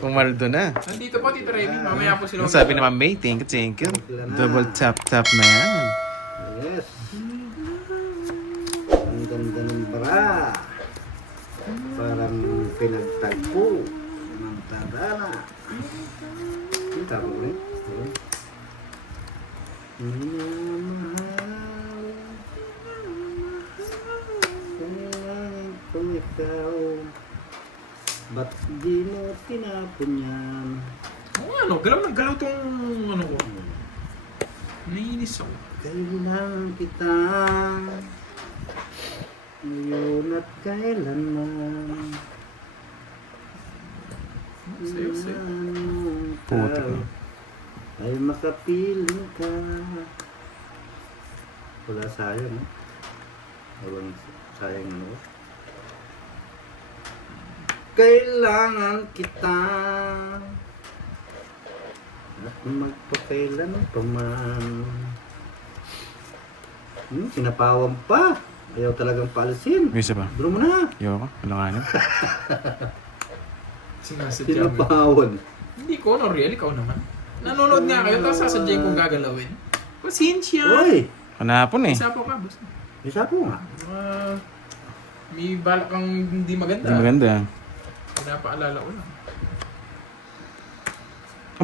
Pumaldo na. Nandito po, Tito Remy. Mamaya po sila. Ang sabi naman, May, thank you. Double tap na yan. Yes. Ang ganda ng bra. Parang pinagtagpo ng tadana. Kita mo rin? Minamahal. Kailangan ko ikaw. Ba't di mo tinapon yan? Ano, galaw na galaw tong ano ko. Naiinis ako. Kailangan kita ngayon at kailanman. Sayo. Putik na. Ay makapiling ka. Wala sayang, no? Walang sayang, no? Kailangan kita at magpakailan pa man. Sinapawan pa. Ayaw talagang paalisin. May isa ba? Bro mo na. Yo, walang ano. Sinasadya mo. Sinapawan. Hindi ko, no, real, ikaw naman. Nanonood nga kayo, tapos sasadyain kong gagalawin. Pasensya. Uy! Hanapon eh. Isa po ka, boss. Isa po nga. May balak kang hindi maganda. Hindi maganda. Pinapaalala ko lang.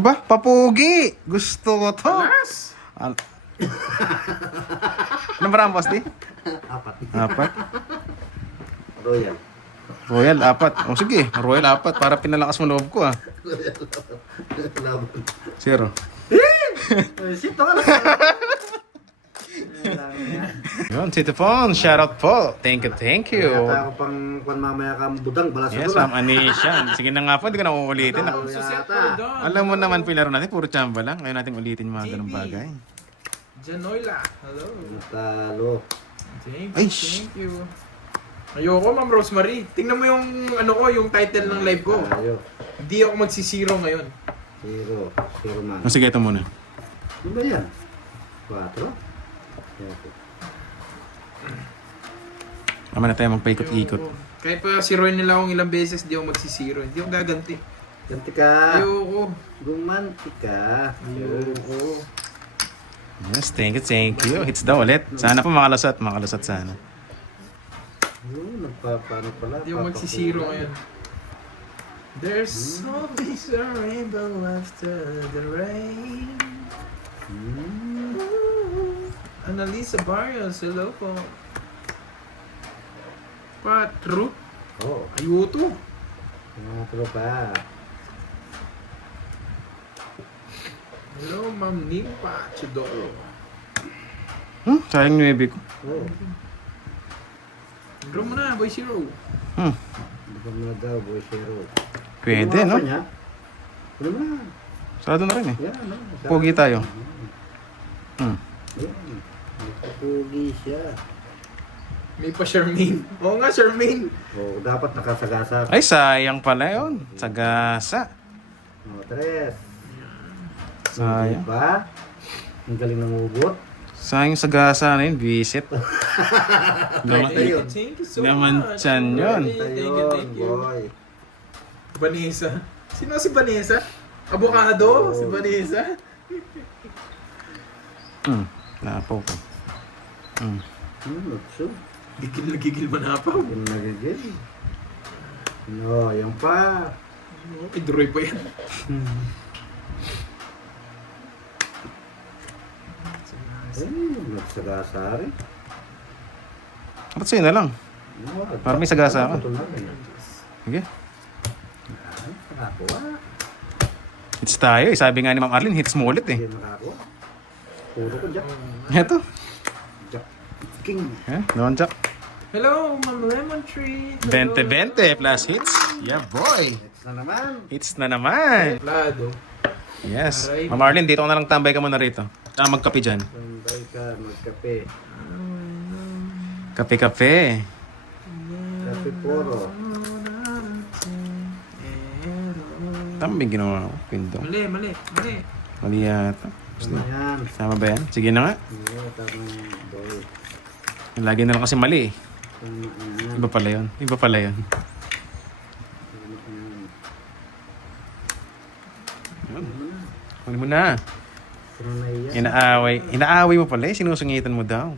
Aba, papugi! Gusto ko to. Alas! Ano ba ang boss di? Apat. Apat. Royal. Royal, apat. O sige, Royal, apat. Para pinalakas mo loob ko ah. Laban. 0. Sito ka lang. Yun, Tito Pon, shoutout po. Thank you. Yata ako pang kwan mamaya kang budang balas Yes, ko Ma'am Anisha. Sige na nga po, hindi ko na uulitin. Ang susyat ko doon. Alam mo naman, pilaro natin, puro chamba lang. Ngayon natin ulitin yung mga ganong bagay. Janoyla. Hello. Natalo. Ay, Thank you. Ayoko, Ma'am Rosemary. Tingnan mo yung ano ko, yung title ng live ko. Tayo. Hindi ako magsisiro ngayon. Zero. Zero man. O sige, ito muna. Ano ba yan? 4? Tama na tayo magpaikot-ikot. Ayoko. Kahit pa siroin nila akong ilang beses, hindi ako magsisiro. Hindi ako gaganti. Ganti ka. Ayoko. Gumanti ka. Ayoko. Yes, thank you. Hits daw ulit. Sana po makalusot sana. Nagpapaano pala. Hindi ako magsisiro ngayon. There's always a rainbow after the rain. Annalisa Barrios, hello po. Patro? Oo. Ayuto. Natalo pa. Hello, Ma'am Nimpa Chidoro. Sayang 9 ko. Oo. Draw mo na, Boy Zero. Hindi ka muna daw, boy zero. Pwede, no? Ano mo na? Sarado na rin eh. Yan, no? Pogi tayo. Yan. Pugi siya. May pa Charmaine. Oo nga, Charmaine. Oo, dapat nakasagasa. Ay, sayang pala yun. Sagasa. O, 3. Sayang. Diba? Ang galing ng ugot. Sayang yung sagasa na yun. Visit. Gaman, Ayun. Thank you so Gaman much. tiyan yun. Thank you. Boy. Vanessa. Sino si Vanessa? Avocado? Si Vanessa? Napaw ko. Lutso. Gigil na gigil manapaw. Yung nagigil. No, yung pa. Idroy pa yan. Ay, nagsagasa rin. Ba't sa'yo na lang? Parang may sagasa ka. Sige. Ay, nakakuha. Hits tayo eh. Sabi nga ni Ma'am Arlene, hits mo ulit eh. Hindi nakakuha. Puro ko Jack. Eto. Jack King. Noon, Jack. Hello, Ma'am Lemon Tree. 20-20 plus hits. Yeah, boy. Next na naman. Hits na naman. Plado. Yes. Aray. Ma'am Arlene, dito ka na lang tambay ka muna rito. Magkape dyan. Sambay ka, magkape. Kape-kape. Kape puro. Tama ginawa ko. Pindong. Mali. Mali yata. Ano yan? Tama ba yan? Sige na nga. Hindi, tama yan, boy. Lagi na lang kasi mali eh. Tama yan. Iba pala yun. Tama yan. Kunin mo na. Pero naiya. Inaaway mo pala eh. Sinusungitan mo daw.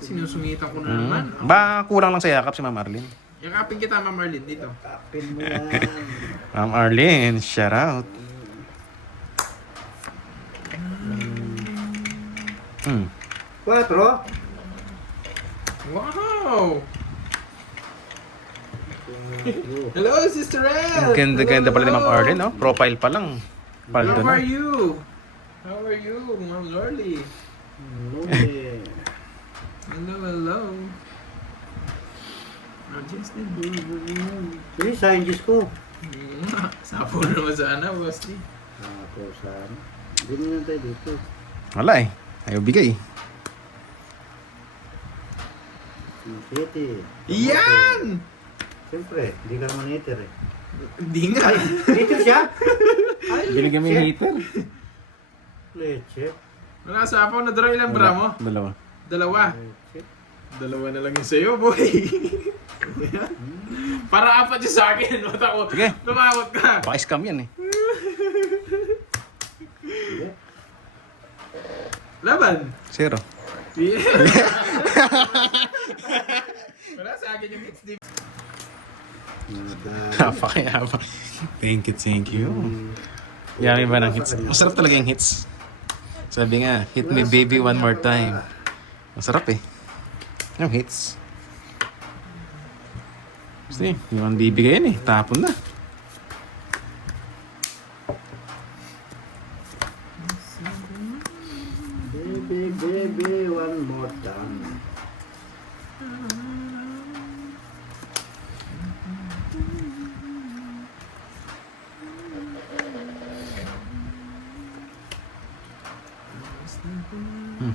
Sinusungitan ko na naman. Ba, kulang lang sa yakap si Ma'am Arlene. Yakapin kita, Ma'am Marlene, dito. Kapin mo yan. Ma'am Arlene, shout out. Hmm. 4. Wow! Hello, Sister Ang Red! ganda-ganda pala ni Ma'am Hello. Arlene, no? Profile pa lang. Paldo How na. are you? How are you, Ma'am Lorly? Hello, hello. Justin. Sige, scientist ko. Sapo naman sana, boss. Ako saan? Hindi naman tayo dito. Wala eh. Ayaw bigay. City. Yan! Siyempre, hindi ka naman hater eh. Hindi nga. Hater siya? Ay, Binigyan mo yung hater. Leche. Wala sa apo, na-draw ilang bra mo? Dalawa. Dalawa. Leche. Dalawa na lang yung sa'yo, boy. Para apat yung sa akin. Mata ko. Sige. Lumawat ka. Baka scam yan eh. Sige. Laban. 0. Yeah. Wala sa akin yung hits di. Napakayabang. Thank you. Yami ba ng hits? Masarap talaga yung hits. Sabi nga, hit me baby one more time. Masarap eh. Yung hits. Gusto niyo, hindi man bibigyan eh. Tapon na. Baby, one more time.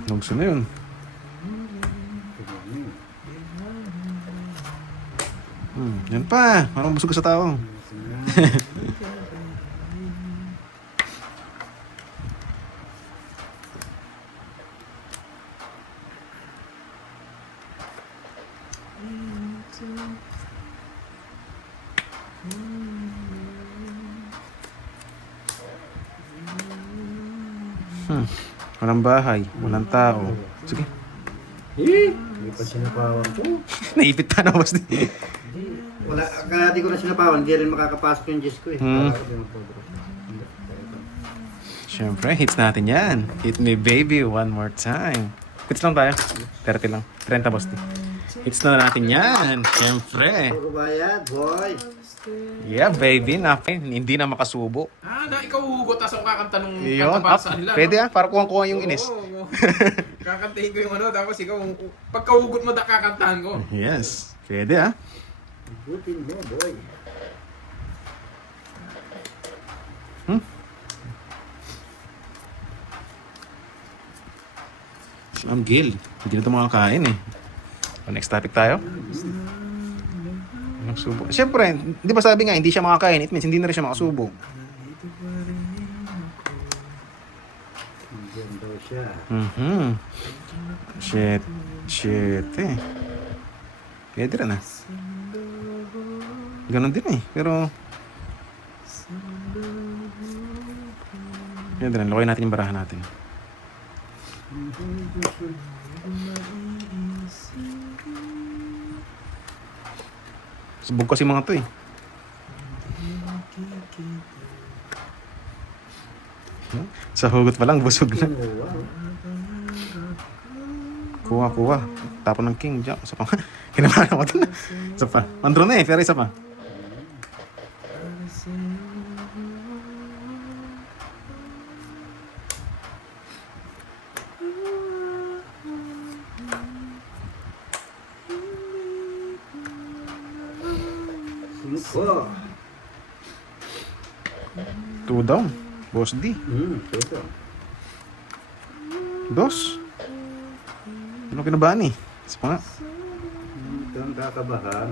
Nagso na yun. Yan pa. Parang busog ka sa tao. Walang bahay, walang tao. Sige. Hindi pa sinapawan ko. Naipit pa na boss. Wala, kaya di ko na sinapawan, hindi rin makakapasok yung Diyos ko eh. Hmm. Para ako yung pagod. Siyempre, hits natin yan. Hit me baby one more time. Hits lang tayo. 30 lang. 30 boss. Hits na natin yan. Siyempre. Puro bayad, boy. Yeah, baby. Hindi na makasubo. Na ikaw hugot tapos ako kakanta nung Yun. kanta para sa kanila. Pwede no? ah. Para kuha yung inis. Oo. Kakantahin ko yung ano, tapos ikaw, pagkahugot mo, kakantahan ko. Yes. Pwede ah. Butin mo, boy. Si Ma'am Gil. Hindi na ito makakain eh. Next topic tayo. Magsubo. Siyempre, di ba sabi nga, hindi siya makakain. It means hindi na rin siya makasubo. Diyan daw siya. Shit eh. Pwede rin ah. Ganon din eh. Pero... Pwede rin. Lokoy natin yung barahan natin. Subog kasi mga to eh. Sa hugot pa lang, busog na. Kuha. Tapon ng king. Diyan. Isa pa. Kinamahan ako doon. Isa pa. Mandro na eh. Pero isa pa. Oh. 2 down. Boss D. Ito. 2. Ano kinabahan eh? Isa pa nga. Ito ang kakabahan.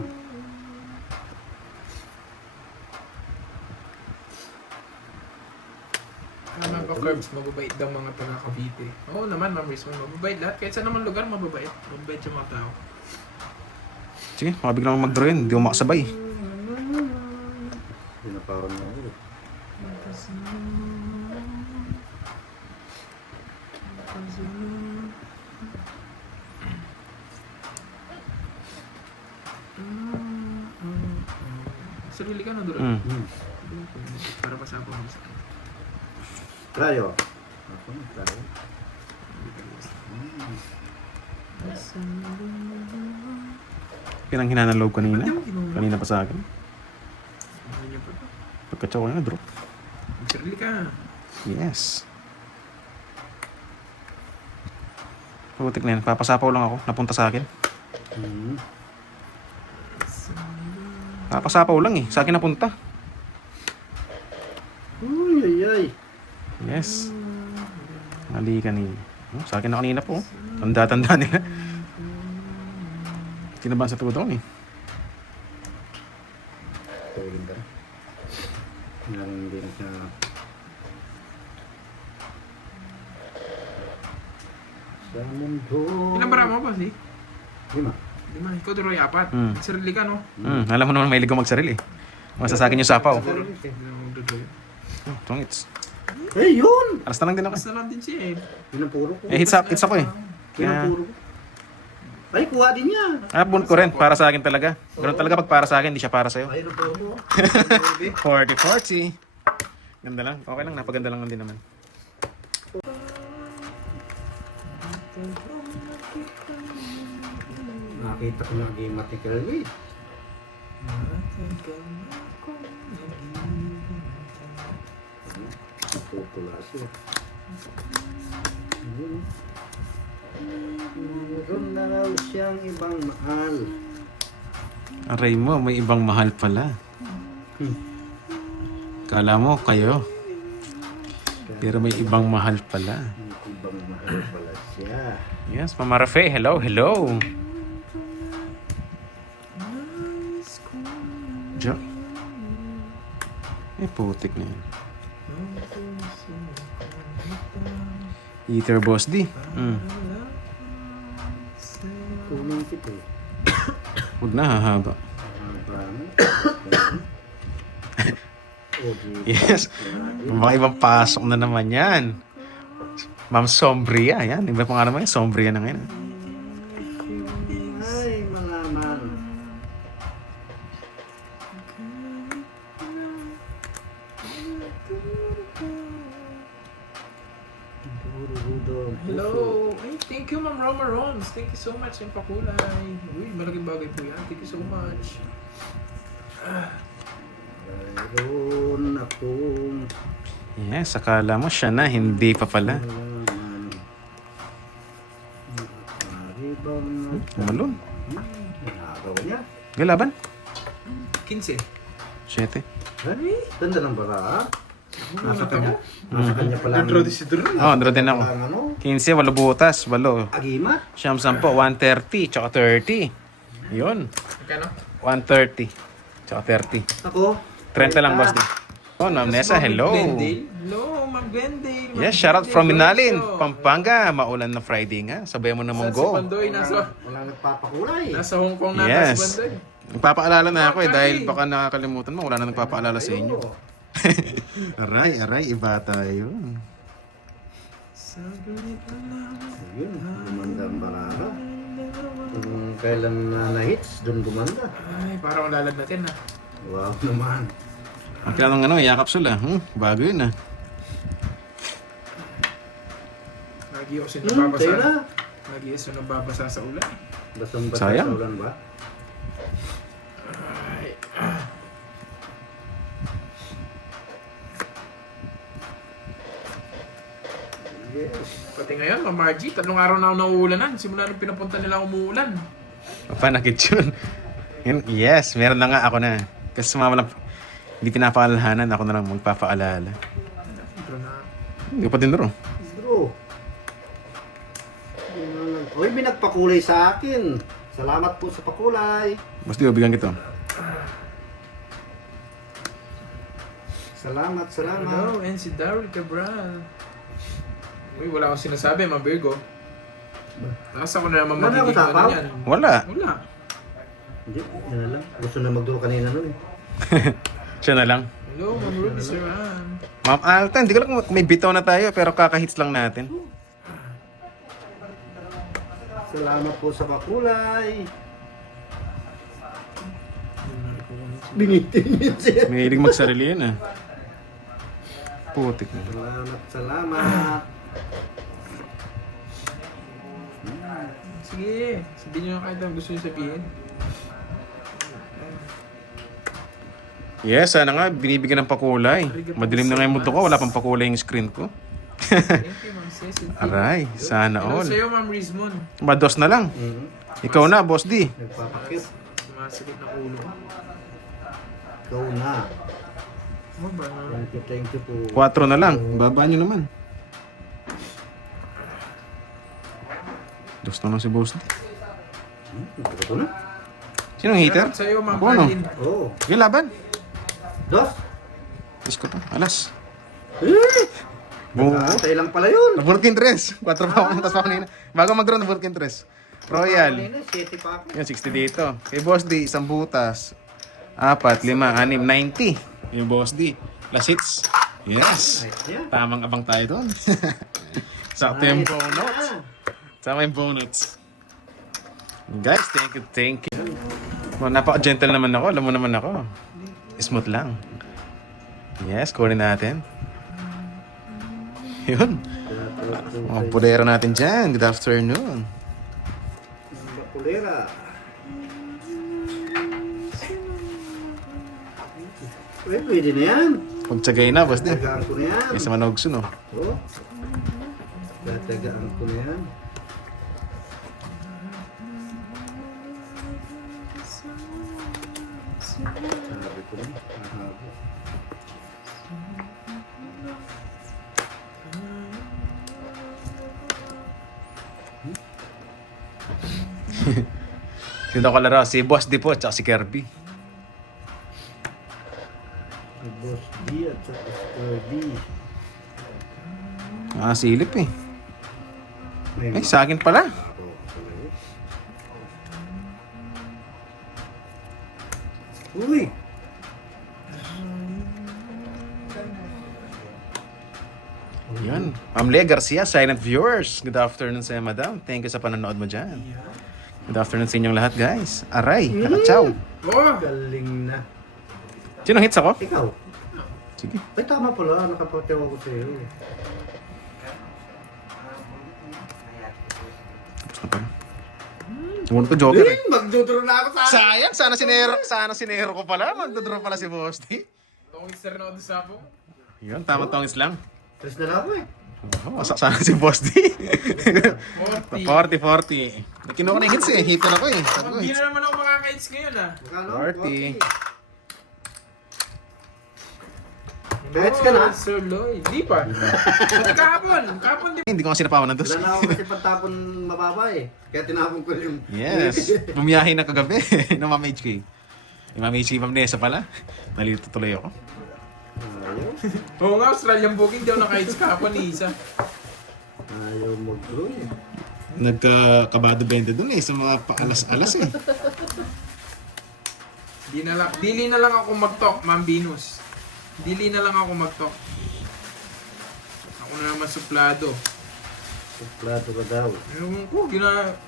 Tama ba, Curbs? Mababait daw mga taga Cavite. Oo naman, Ma'am Riz. Mababait lahat. Kahit sa naman lugar, mababait. Mababait yung mga tao. Sige, makabiglang mag-draw yun. Hindi ko makasabay. Pinapawan mo ulit. Sarili ka na doon. Mm. Para pasapa mo sa akin. Trayo. Ako na, trayo. Pinang hinanang loob kanina. Kanina pa sa akin. Ganyan pa ba? Pagkatsaw ko na, drop. Sarili ka. Yes. Putik na yan. Papasapaw lang ako. Napunta sa akin. Hmm. Papasapaw lang eh. Sa akin napunta. Uy, ay, ay. Yes. Mali kanina. Sa akin na kanina po. Tanda-tanda nila. Kinabahan sa tuto eh. Tawagin ka. Meron din siya. Sa mundo. Ilang bara mo ba si? 5. 5. Ikaw Roy, 4. Mm. Sarili ka, no? Alam mo naman mahilig ko magsarili. Masa sa akin yung sapaw. Siguro. Hindi na magdodoy. Tungits. Eh, yun! Alas na lang din ako. Basta lang din siya eh. Yun ang puro ko. Eh, hits ako eh. Yun ang puro ko. Ay, kuha din niya. Bunot ko rin. Para sa akin talaga. Ganun talaga pag para sa akin, hindi siya para sa'yo. Ayun ang puro ko. 40-40. Ganda lang. Okay lang. Napaganda lang din naman. Nakita ko na game matical eh. Pupula siya. Meron na raw siyang ibang mahal. Aray mo, may ibang mahal pala. Kala mo, kayo. Pero may ibang mahal pala. May ibang mahal pala siya. Yes, Mama Rafe. Hello, hello. Jo. Eh, putik na yun. Eater Boss D. Kunin kita eh. Huwag na, hahaba. Yes. Mga ibang pasok na naman yan. Ma'am Sombria. Yan. Iba pa nga naman yan. Sombria na ngayon. Ay, malaman. Hello! Ay, thank you, Ma'am Roma Rons. Thank you so much. Yung pakulay. Uy, malaking bagay po yan. Thank you so much. Mayroon akong Yes, akala mo siya na. Hindi pa pala. malaman. Makaribang Umalun. nakagawa niya. Galaban. 15. 7. Ay, ganda ng bara. Nasa kanya. Nasa kanya pala. Nag-draw din si Drew. Oh, draw din ako. Ang ano, 15, 8 butas. 8. agimat. Siyam 10, 130. Tsaka 30. Yun. Magkano? 130. Tsaka 30. Ako. 30 lang, boss. Oh, Ma'am Nessa, hello. Glendale. Hello, Ma'am Glendale. Ma'am Yes, shout out Glendale. from Minalin, Lorenzo. Pampanga. Maulan na Friday nga. Sabay mo naman Si go. Pandoy, nasa Wala nagpapakulay. Hong Kong na si Yes. Pandoy. Nagpapaalala na ako eh dahil baka nakakalimutan mo. Wala na nagpapaalala sa inyo. Aray, iba tayo. Yun, gumanda ang barara. Kung kailan na-hits, doon gumanda. Ay, parang lalad natin ha. Wow naman. Ang kailangan ng ano, yakapsul ah. Bago yun ah. Lagi ako Tayo sinababasa. na. Lagi ako sinababasa sa ulan. Basang-basa Sayang. sa ulan ba? Ay. Yes. Pati ngayon, Ma'am Margie, 3 araw na ako nauulanan. Simula nung pinapunta nila umuulan. Panakit yun. Yes, meron na nga ako na. Kasi sumama lang, hindi pinapaalalahanan, ako na lang magpapaalala. Pero na, Hindi pa din bro. Bro. Uy, binagpakulay sa akin. Salamat po sa pakulay. Basta bigyan kita. Salamat. hello, and si Daryl Cabral. Uy, wala akong sinasabi, Ma'am Virgo. Tapos ako na naman Wala na ako magiging ano tapaw? yan. Wala. Wala. Hindi, yan na lang. Gusto na magduro kanina nun eh. Siya na lang. Hello, Ma'am Ruby Saran. Ma'am Alta, hindi ko lang kung may bitaw na tayo pero kakahits lang natin. Salamat po sa bakulay. Binitin niyo siya. May hilig magsarili yan ah. Putik na. Salamat. Sige, sabihin nyo na kahit ang gusto nyo sabihin. Yes, sana nga, binibigyan ng pakulay. Madilim na nga yung mundo ko, wala pang pakulay yung screen ko. Thank you, Ma'am Cecil. Aray, sana Hello all. sa'yo, Ma'am Rizmon. Mados na lang. Ikaw na, Boss D. Nagpapakit. Sumasakit na ulo. Ikaw na. Ano ba? Thank you po. 4 na lang. Babaan nyo naman. Dos na lang si Boss D. Ito na. Sinong hater? Salamat sa'yo, Ma'am Ako, no? Arlene. Oo. Yung laban. Dos. Diyos ko pa. Alas. Nakatay lang pala yun. Nabunot yung tres. 4 pa ako. Tapos pa kanina. Bago mag-round, nabunot yung tres. Royal. Kanina, 7 pa ako. Yan, 60 dito. Kay Boss D, isang butas. 4, 5, 6, 90. Yung Boss D. Plus hits. Yes. Nice yan. Tamang abang tayo doon. Sakto yung bonus. Tama yung bonus. Guys, thank you. Well, napaka-gentle naman ako. Alam mo naman ako. Smooth lang. Yes, kunin natin. Yun. Mga pudera natin dyan. Good afternoon. Bakulera. Pwede na yan. Pagtsagay na, Boss D. Tagaan ko na yan. Kaysa manogso, no? Oo. Tagaan ko na yan. Sabi ko na. Mahaba. Sino ko laro? Si Boss D po, tsaka si Kirby. May Boss D at saka Sturdy. Silip eh. May Ay, sa akin pala. Uy! Yan. Ma'am Lea Garcia, silent viewers. Good afternoon sa Madam. Thank you sa panonood mo dyan. Good afternoon sa inyong lahat, guys. Aray, kakachaw. Oh! Galing na. Sino hits ako? Ikaw? Sige. Ay, tama pala. Nakapatiw ako sa'yo. Tapos na pala. Sumunod ko Joker eh. Magdudro na ako sa... Sayang, sana sinero ko pala. Magdodraw pala si Boss D. Tungkol sa rin ako doon sa po. Yun, tama-tongis lang. Tres na lang ako eh. Oh, wasak sana si Boss D. 40. 40. Kinuha ko na yung hits eh. Hitan ako eh. Sabi ko, Hindi hits. na naman ako makaka-hits ngayon ah. Magkano? 40. Bets ka na? Sir Lloyd. Di pa. Pati kahapon. Kahapon di Hindi ko nga sinapawan ng dos. Wala na ako kasi pagtapon mababa eh. Kaya tinapon ko yung... Yes. Bumiyahe na kagabi ng Ma'am HK. Yung Ma'am HK, Ma'am Nessa pala. Nalito tuloy ako. Ayaw. Oo nga, Australian booking. Di ako naka-hits kahapon ni Isa. Ayaw mag-draw eh. Nagkakabado bende dun eh. Sa mga paalas-alas eh. Dili na lang ako mag-talk, Ma'am Venus. Dili na lang ako mag-talk. Ako na naman suplado. Suplado ka daw. Ewan ko,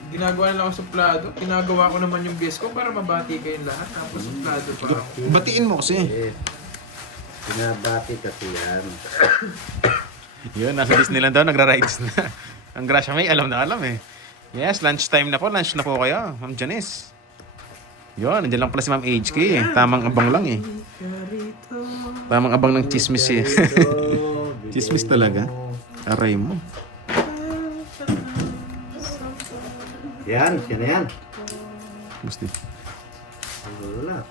ginagawa nila ako suplado. Ginagawa ko naman yung best ko para mabati kayong lahat. Tapos suplado pa ako. Batiin mo kasi. Eh. Pinabati kasi yan. Yun, nasa Disneyland daw, nagra-rides na. Ang grasya may alam na alam eh. Yes, lunchtime na po. Lunch na po kayo, Ma'am Janice. Yun, nandiyan lang pala si Ma'am HK eh. Tamang abang lang eh. Tamang abang ng chismis eh. Chismis talaga. Aray mo. Yan, siya na yan. Gusto. Wala.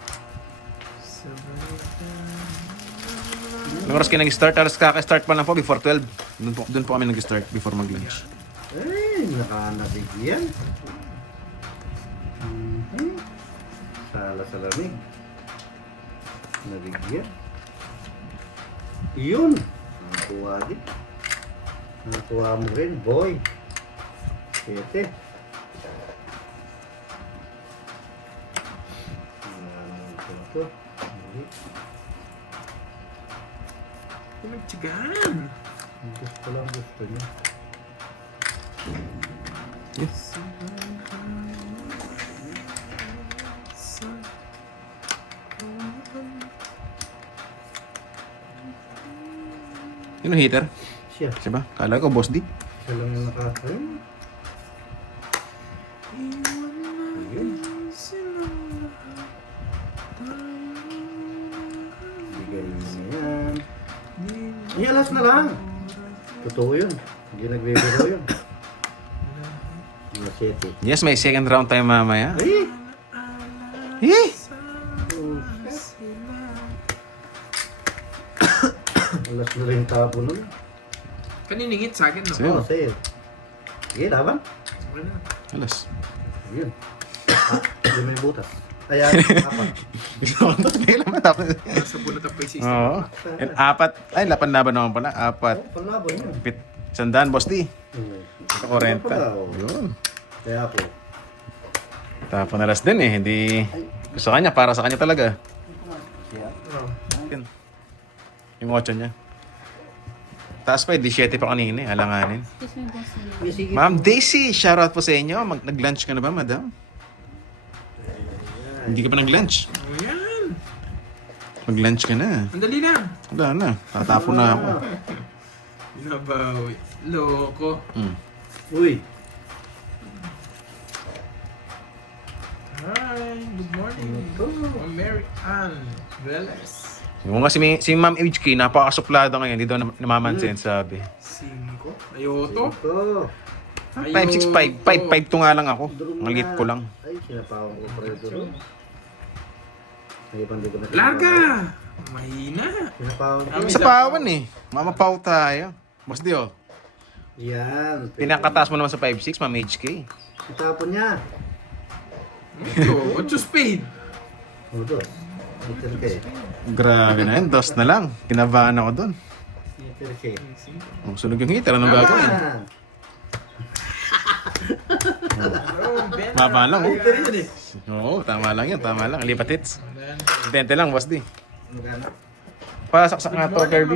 Anong oras kayo nag-start? Alas kaka-start pa lang po before 12. Doon po kami nag-start before mag-lunch. Eh, nakanabigyan. Sala sa lamig. Nabigyan. Yun. Nakuha din. Nakuha mo rin, boy. 7. Ito. Tumagtsagan. Gusto lang gusto niya. Yun ang hitter. Siya. Diba? Kala ko, boss D. Siya lang yung nakakain. Ayun. Bigay mo na yan. Iyalas na lang. Totoo yun. Hindi nagbibiro yun. Mga 7. Yes, may second round tayo mamaya. Ay! Eh! Oh, alas na rin tapo nun. Kaniningit sa akin, no? Sige. Oo, sa'yo. Sige, laban. Okay na. Alas. Yun. Hindi may butas. Ayan, apat. Gusto ko ito. Kailan matapos? Nasa bulat ang pay system. Oo. And apat. Ay, lapan laban naman pala. Apat. Oh, panlaban yun. Pit. Sandaan, boss D. Sa 40. Pala, oh. Yun. Kaya po. Tapon alas din eh. Hindi. Gusto kanya. Para sa kanya talaga. Oh. Yun. Yung 8 niya. Taas pa eh. 17 pa kanina eh. Alanganin. Excuse me, boss. Sige, sige. Ma'am Daisy, shoutout po sa inyo. Nag-lunch ka na ba, madam? Hindi ka pa nag-lunch. Oh, yan. Mag-lunch ka na. Ang dali lang. Wala na. Tatapon na ako. Binabawi. Loko. Mm. Uy. Hi, good morning. I'm Mary Ann Velez. Yung nga si Ma'am HK, napakasuplada ngayon. Hindi daw namamansin, sabi. 5. Ayoto. Ito. 5'6", 5'5", 5'5" to nga lang ako. Maliit ko lang. Ay, sinapawang ko pa rin doon. Ay, pandi ko na. Larga! Mahina. Sinapawang ko. Kami- Sa pawan eh. Mamapaw tayo. Boss Dio, Yan. pinakataas mo naman sa 5'6", Ma'am HK. Itapon niya. What's your spade? O, dos. Meter ka eh. Grabe na yun. Dos na lang. Kinabahan ako doon. Meter ka eh. Oh, sunog yung heater. Anong gagawin? Ah! Baba lang oh. Meter yun eh. Oo, tama lang yun. Tama lang. Lipat hits. 20 lang, Boss D. Magana. Pasaksak nga to, Kirby.